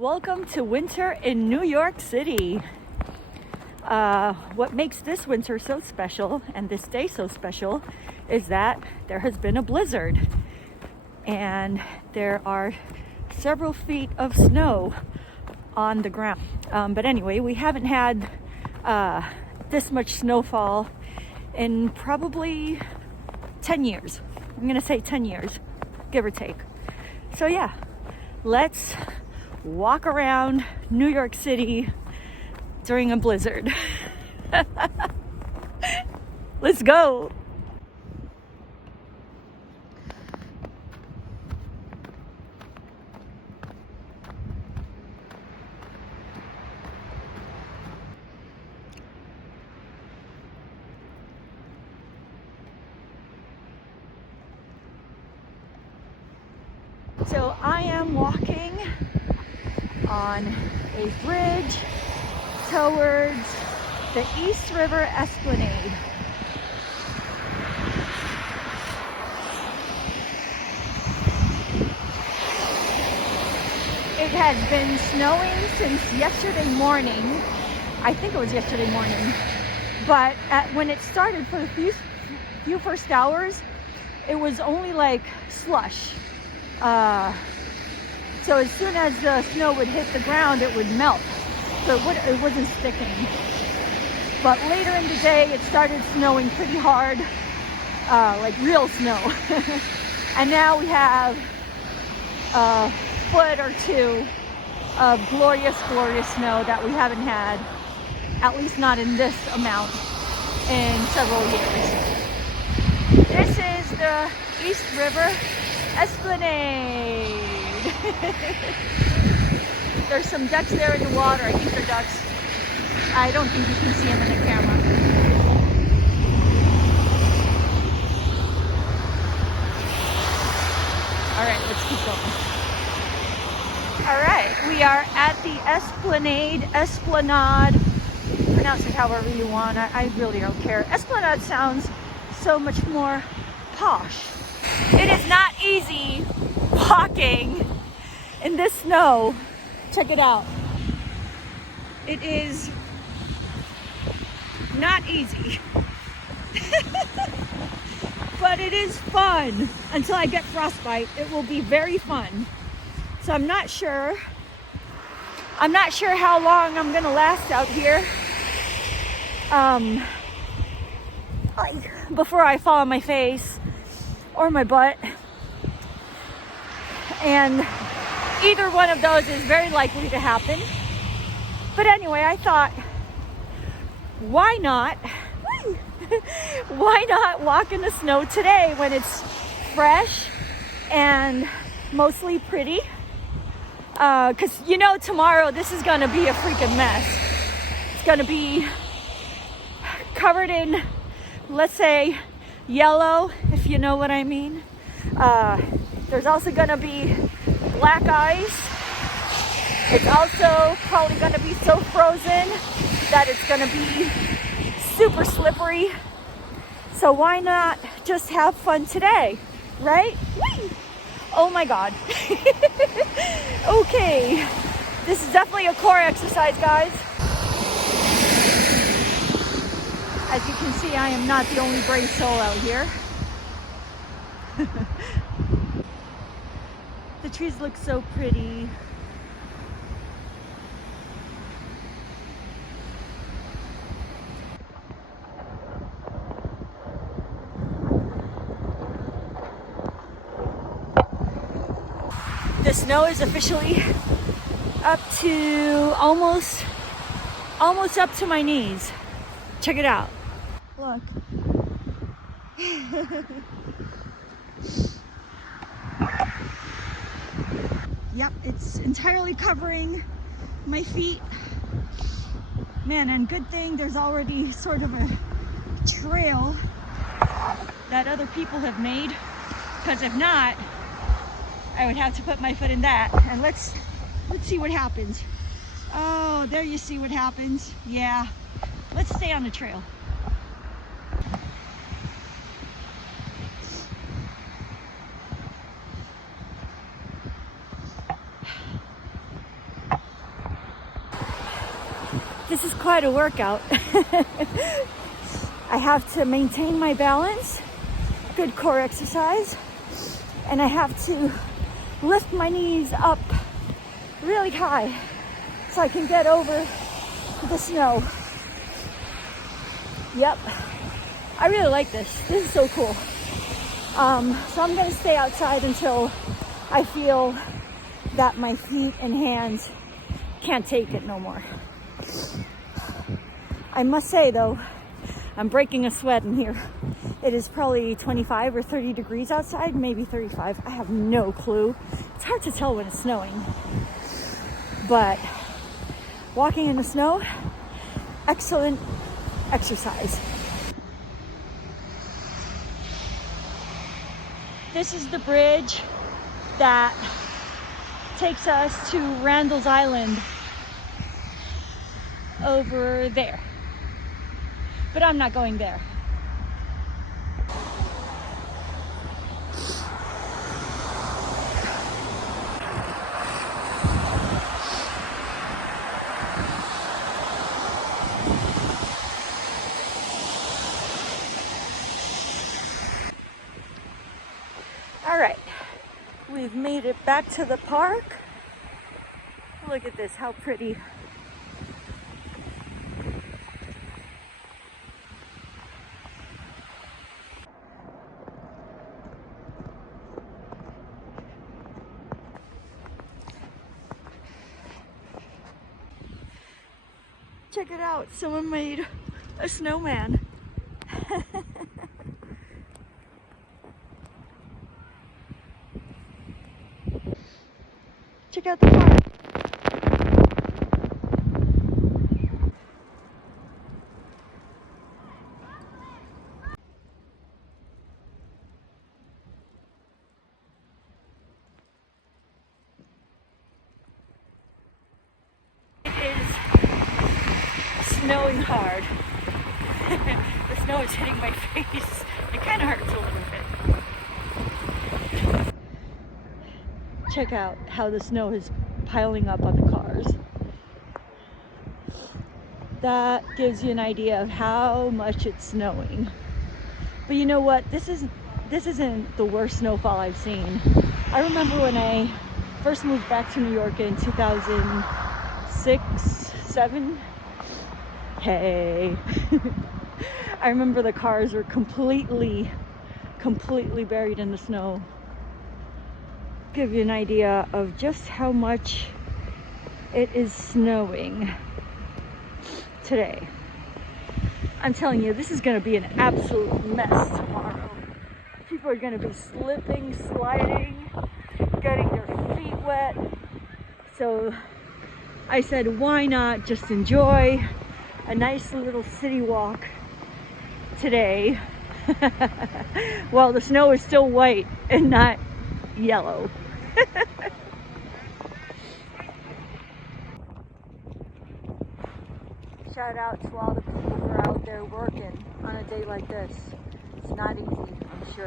Welcome to winter in New York City. What makes this winter so special and this day so special is that there has been a blizzard and there are several feet of snow on the ground. But anyway, we haven't had this much snowfall in probably 10 years. I'm gonna say 10 years, give or take. So yeah, let's walk around New York City during a blizzard. Let's go. So I am walking on a bridge towards the East River Esplanade. It has been snowing since yesterday morning. I think it was yesterday morning. But when it started for the few first hours, it was only like slush. So as soon as the snow would hit the ground, it would melt. So it wasn't sticking. But later in the day, it started snowing pretty hard, like real snow. And now we have a foot or two of glorious, glorious snow that we haven't had, at least not in this amount, in several years. This is the East River Esplanade. There's some ducks there in the water. I think they're ducks. I don't think you can see them in the camera. All right, let's keep going. All right, we are at the Esplanade. Pronounce it however you want. I really don't care. Esplanade sounds so much more posh. It is not easy walking in this snow. Check it out. It is not easy. But it is fun. Until I get frostbite, it will be very fun. So I'm not sure how long I'm gonna last out here. Before I fall on my face or my butt. And either one of those is very likely to happen. But anyway, I thought, why not walk in the snow today when it's fresh and mostly pretty? Because you know tomorrow this is gonna be a freaking mess. It's gonna be covered in, let's say, yellow, if you know what I mean. There's also gonna be black ice. It's also probably gonna be so frozen that it's gonna be super slippery. So why not just have fun today, right? Whee! Oh my God. Okay, this is definitely a core exercise, guys. As you can see, I am not the only brave soul out here. The trees look so pretty. The snow is officially up to almost up to my knees. Check it out. Look. Yep, it's entirely covering my feet. Man, and good thing there's already sort of a trail that other people have made, because if not, I would have to put my foot in that. And let's see what happens. Oh, there you see what happens. Yeah, let's stay on the trail. This is quite a workout. I have to maintain my balance, good core exercise, and I have to lift my knees up really high so I can get over the snow. Yep, I really like this. This is so cool. So I'm gonna stay outside until I feel that my feet and hands can't take it no more. I must say though, I'm breaking a sweat in here. It is probably 25 or 30 degrees outside, maybe 35. I have no clue. It's hard to tell when it's snowing. But walking in the snow, excellent exercise. This is the bridge that takes us to Randall's Island over there. But I'm not going there. All right, we've made it back to the park. Look at this, how pretty. Check it out, someone made a snowman. Check out the park. It is snowing hard. The snow is hitting my face. It kind of hurts a little bit. Check out how the snow is piling up on the cars. That gives you an idea of how much it's snowing. But you know what? This isn't the worst snowfall I've seen. I remember when I first moved back to New York in 2006, 7. Hey. I remember the cars were completely buried in the snow. Give you an idea of just how much it is snowing today. I'm telling you, this is going to be an absolute mess tomorrow. People are going to be slipping, sliding, getting their feet wet. So I said, why not just enjoy a nice little city walk today while the snow is still white and not yellow. Shout out to all the people who are out there working on a day like this. It's not easy, I'm sure.